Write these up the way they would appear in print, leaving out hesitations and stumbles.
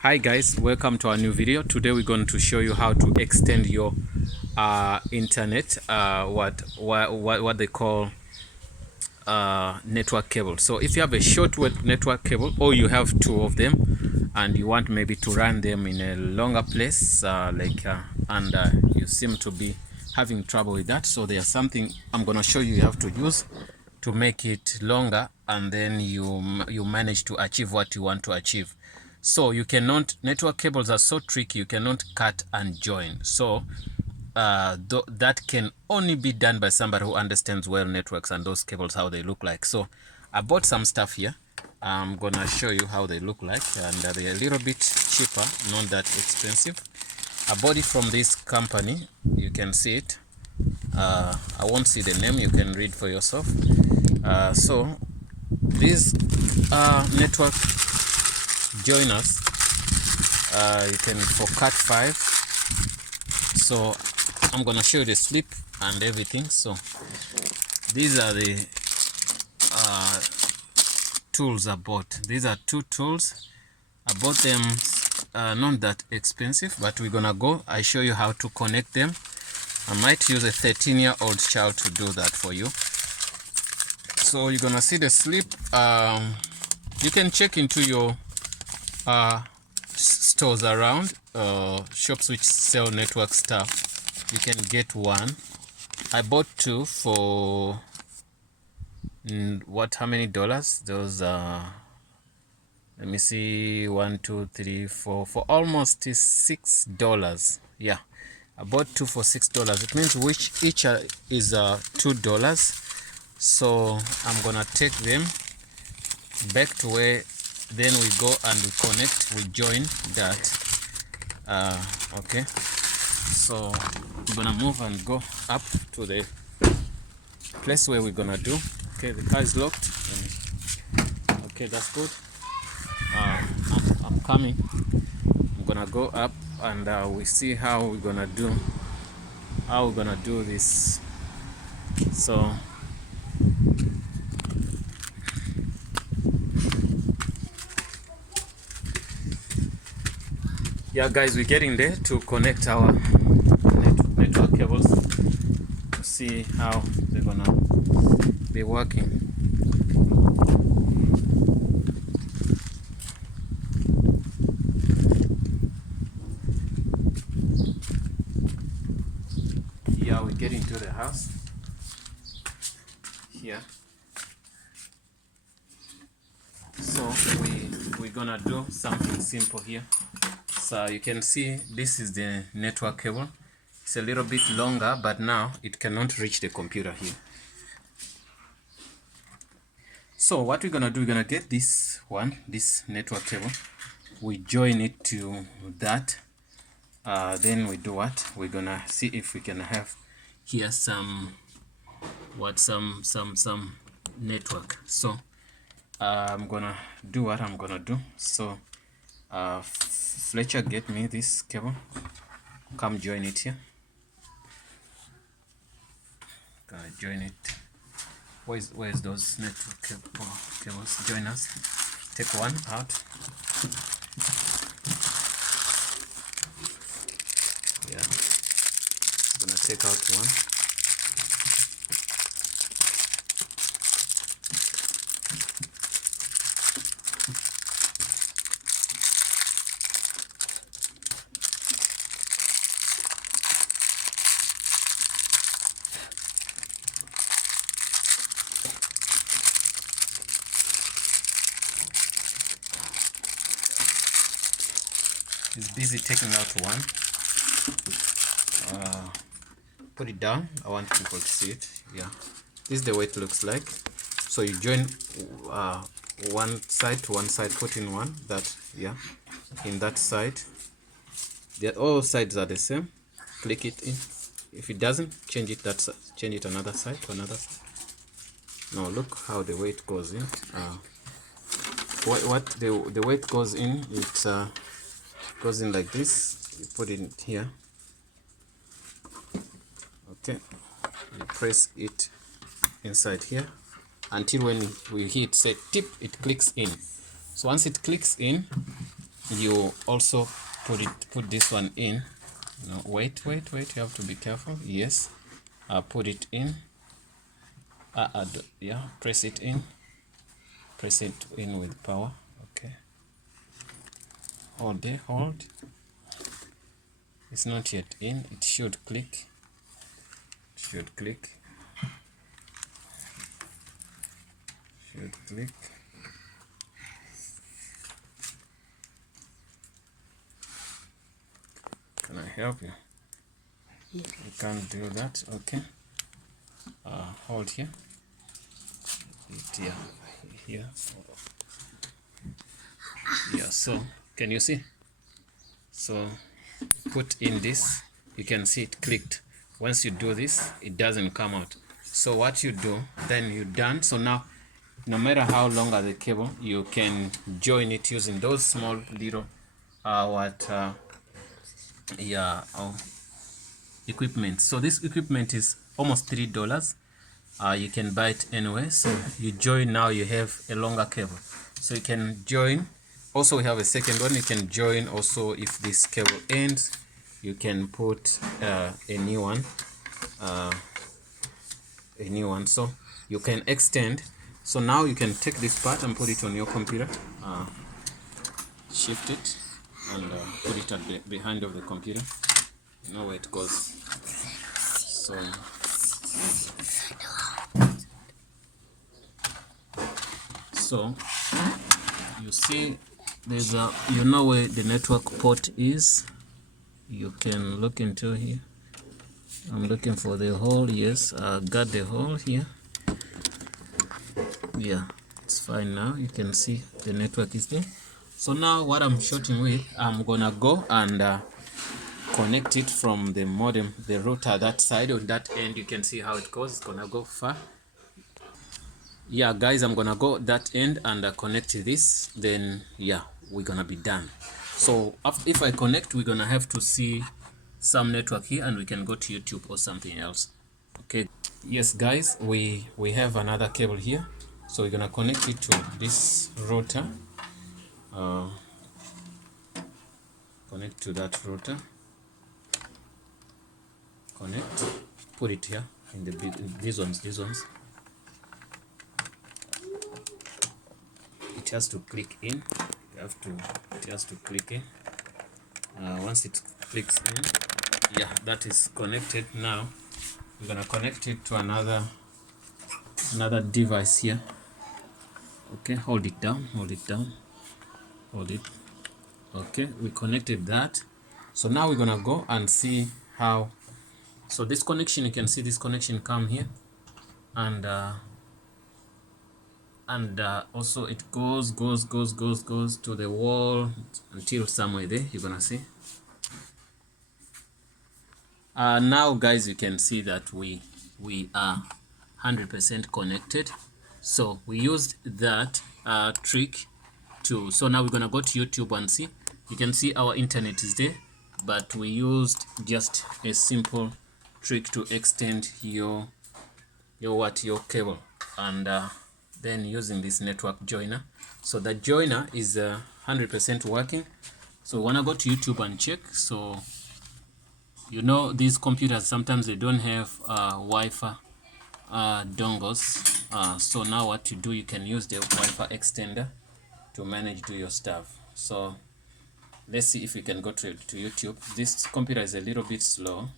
Hi guys, welcome to our new video. Today we're going to show you how to extend your internet, what they call network cable. So if you have a shortwave network cable or you have two of them and you want maybe to run them in a longer place, and you seem to be having trouble with that, so there's something I'm going to show you have to use to make it longer, and then you manage to achieve what you want to achieve. So you cannot, network cables are so tricky, you cannot cut and join. So that can only be done by somebody who understands well networks and those cables, how they look like. So I bought some stuff here. I'm gonna show you how they look like, and they're a little bit cheaper, not that expensive. I bought it from this company. You can see it. I won't see the name, you can read for yourself. So these network joiners, you can for cat 5. So I'm gonna show you the slip and everything. So these are the tools I bought. These are two tools. I bought them not that expensive, but we're gonna go, I show you how to connect them. I might use a 13-year-old child to do that for you. So you're gonna see the slip. You can check into your stores around, shops which sell network stuff. You can get one. I bought two for how many dollars? Those let me see, 1 2 3 4, for almost $6. Yeah, I bought two for $6. It means each is $2. So I'm gonna take them back to where, then we go and we connect, we join that. Okay, so I'm gonna move and go up to the place where we're gonna do. Okay, the car is locked. Okay, that's good. I'm coming. I'm gonna go up and we see how we're gonna do this. So yeah guys, we're getting there to connect our network cables to see how they're gonna be working. Yeah, we're getting to the house here. So we're gonna do something simple here. So you can see this is the network cable. It's a little bit longer, but now it cannot reach the computer here. So what we're gonna do, we're gonna get this network cable, we join it to that, then we do what, we're gonna see if we can have here some network. So I'm gonna do what I'm gonna do. So Fletcher, get me this cable, come join it here. Gonna join it. Where's those network cables? Joiners. Take one out. Yeah, gonna take out one. He's busy taking out one. Put it down. I want people to see it. Yeah, this is the way it looks like. So you join one side to one side, put in one, that, yeah, in that side. All sides are the same. Click it in. If it doesn't, change it change it another side to another side. Now look how the way it goes in. The way it goes in, it goes in like this. You put it here. Okay, you press it inside here until when we hit say tip, it clicks in. So once it clicks in, you also put this one in. No, wait, you have to be careful. Yes, put it in. Yeah, press it in with power. Okay, hold it, hold. It's not yet in. It should click. Should click. Can I help you? You can't do that. Okay, hold here. Here. Yeah, so can you see? So put in this, you can see it clicked. Once you do this, it doesn't come out. So what you do, then you're done. So now, no matter how long are the cable, you can join it using those small little equipment. So this equipment is almost $3. You can buy it anywhere. So you join, now you have a longer cable, so you can join. Also we have a second one, you can join. Also, if this cable ends, you can put a new one, so you can extend. So now you can take this part and put it on your computer, shift it and put it at the behind of the computer. You know where it goes. So you see there's a, you know where the network port is. You can look into here. I'm looking for the hole. Yes, I got the hole here. Yeah, it's fine now. You can see the network is there. So now what I'm shooting with, I'm gonna go and connect it from the modem, the router that side. On that end, you can see how it goes. It's gonna go far. Yeah guys, I'm gonna go that end and connect this, then yeah, we're gonna be done. So if I connect, we're gonna have to see some network here and we can go to YouTube or something else. Okay, yes guys, we have another cable here, so we're gonna connect it to this router. Connect to that router, connect, put it here in these ones. It has to click in. It has to click in. Once it clicks in, yeah, that is connected. Now we're gonna connect it to another device here. Okay, hold it down. Okay, we connected that. So now we're gonna go and see how. So this connection, you can see this connection come here, and also it goes to the wall until somewhere there. You're gonna see. Now guys, you can see that we are 100% connected. So we used that trick to, so now we're gonna go to YouTube and see. You can see our internet is there, but we used just a simple trick to extend your cable, and then using this network joiner. So the joiner is 100% working. So we wanna go to YouTube and check. So you know, these computers sometimes they don't have Wi-Fi dongles. So now what you do, you can use the Wi-Fi extender to do your stuff. So let's see if we can go to YouTube. This computer is a little bit slow,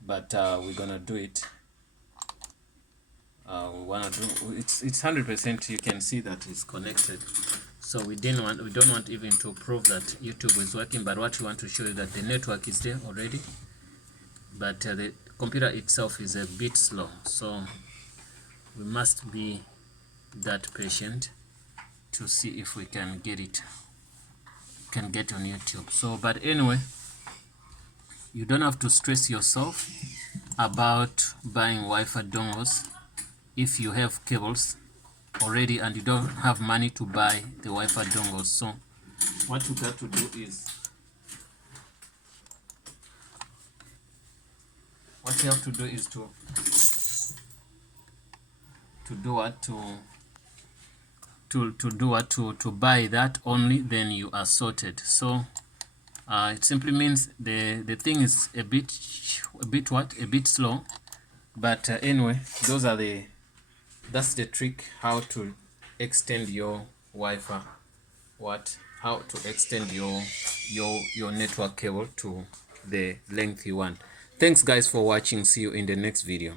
but we're gonna do it. We wanna do it's 100%. You can see that it's connected. So we don't want even to prove that YouTube is working, but what we want to show you that the network is there already, but the computer itself is a bit slow. So we must be that patient to see if we can get it, on YouTube. So but anyway, you don't have to stress yourself about buying Wi-Fi dongles if you have cables already and you don't have money to buy the Wi-Fi dongles. So what you got to do is, what you have to do is to do what, to do what, to buy that only, then you are sorted. So it simply means the thing is a bit slow, but anyway, that's the trick, how to extend your Wi-Fi, how to extend your network cable to the length you want. Thanks guys for watching. See you in the next video.